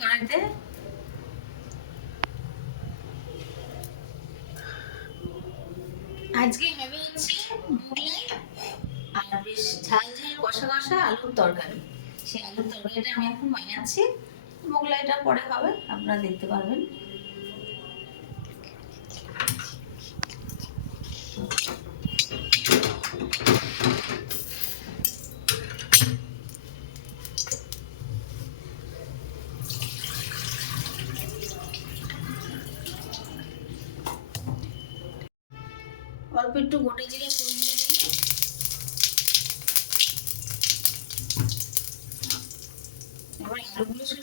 কড়াইতে। আজকে হবে হচ্ছে মোগলাই আর বেশ ঝাল ঝাল কষা কষা আলুর তরকারি। সেই আলুর তরকারিটা আমি এখন বানাচ্ছি, মোগলাইটা পরে হবে, আপনারা দেখতে পারবেন। অল্প একটু গোটা জিরে ফোড়ন দিয়ে দিই। এবার আলুগুলো সব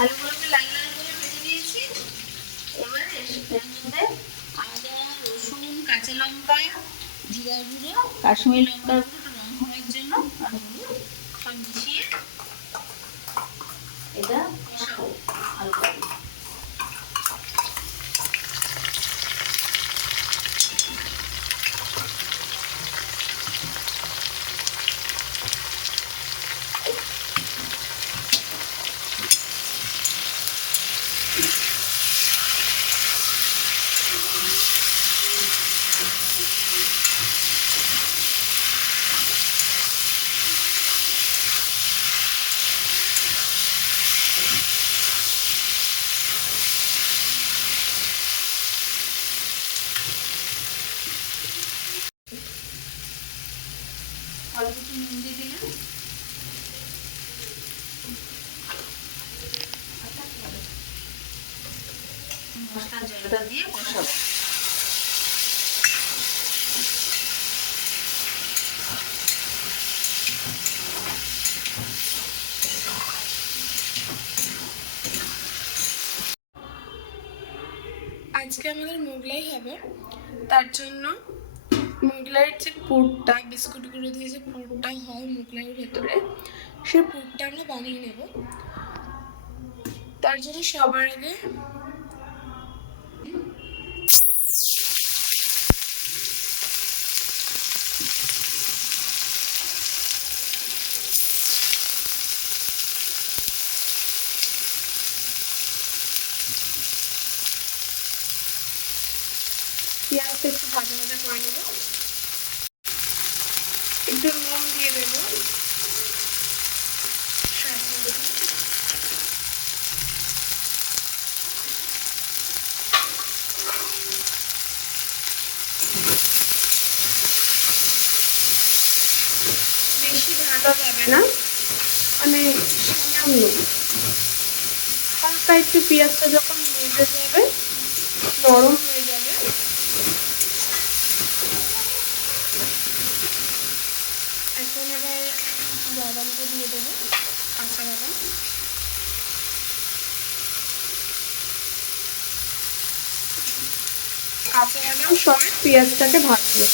আলুগুলোকে লাল লাল করে ভেজে নিয়েছি। এবার এর মধ্যে আদা, রসুন, কাঁচা লঙ্কা, জিরা গুঁড়ো, কাশ্মীরি লঙ্কার গুঁড়ো রং হওয়ার জন্য আর হলুদ সব মিশিয়ে এটা কষাবো হালকা। অল্প একটু নুন দিয়ে দিলাম। মশলার জলটা দিয়ে কষাবো। আজকে আমাদের মোগলাই হবে, তার জন্য মোগলাইয়ের যে পুরটা, বিস্কুটগুলো দিয়ে যে পুরটা হয় মোগলাইয়ের ভেতরে, সেই পুরটা আমরা বানিয়ে নেব। তার জন্য সবার আগে পেঁয়াজটা একটু ভাজা ভাজা করে নেব। একটু নুন দিয়ে দেবো, বেশি ভাজা যাবে না, মানে সামান্য হালকা একটু পেঁয়াজটা যখন ভেজে যাবে, নরম হয়ে যাবে, এখন এবার বাদামটা দিয়ে দেবো, কাঁচা বাদাম। কাঁচা বাদাম সমেত পেঁয়াজটাকে ভাজবো।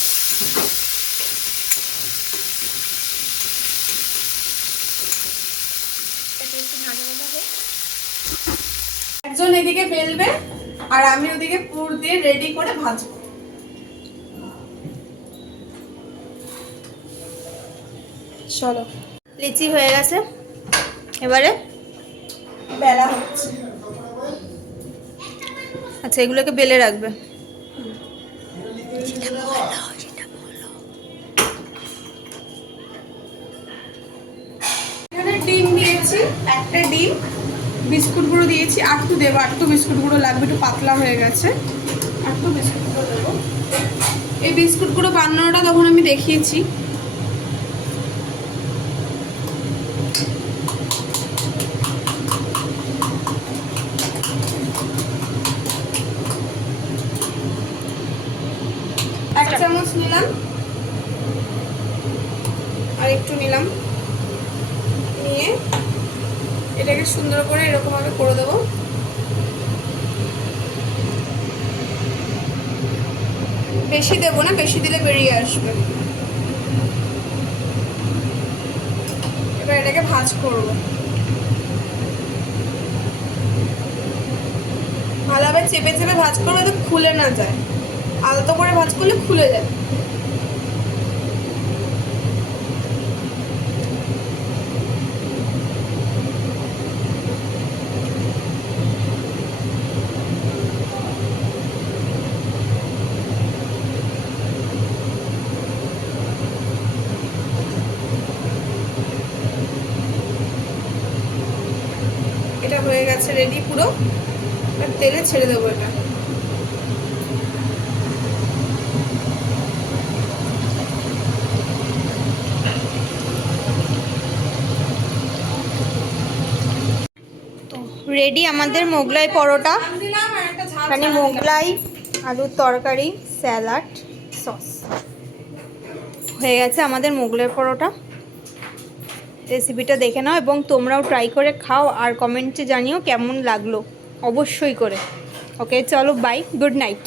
এটা একটু ভাজা ভাজা হোক। একজন এদিকে বেলবে আর আমি ওদিকে পুর দিয়ে রেডি করে ভাজবো। চলো, লিচি হয়ে গেছে, এবারে বেলা হচ্ছে। আচ্ছা, এগুলোকে বেলে রাখবে। দিয়েছি একটা ডিম, বিস্কুট গুঁড়ো দিয়েছি, আর একটু দেবো, আর একটু বিস্কুট গুঁড়ো লাগবে, একটু পাতলা হয়ে গেছে, আর একটু বিস্কুট গুঁড়ো দেবো। এই বিস্কুট গুঁড়ো বানানোটা তখন আমি দেখিয়েছি। এক চামচ নিলাম, আর একটু নিলাম, নিয়ে এটাকে সুন্দর করে এরকমভাবে করে দেবো। বেশি দেবো না, বেশি দিলে বেরিয়ে আসবে। এবার এটাকে ভাজ করব, ভালোভাবে চেপে চেপে ভাজ করবো যাতে খুলে না যায়। আলতো করে ভাজ করলে খুলে যায়। এটা হয়ে গেছে রেডি পুরো। এবার তেলে ছেড়ে দেবো এটা। তো রেডি আমাদের মোগলাই পরোটা, দিলাম আর একটা ঝাল মানে মোগলাই, আলুর তরকারি, স্যালাড, সস। হয়ে গেছে আমাদের মোগলাই পরোটা। রেসিপিটা দেখে নাও এবং তোমরাও ট্রাই করে খাও, আর কমেন্টে জানিও কেমন লাগলো, অবশ্যই করে। ওকে, চলো বাই, গুড নাইট।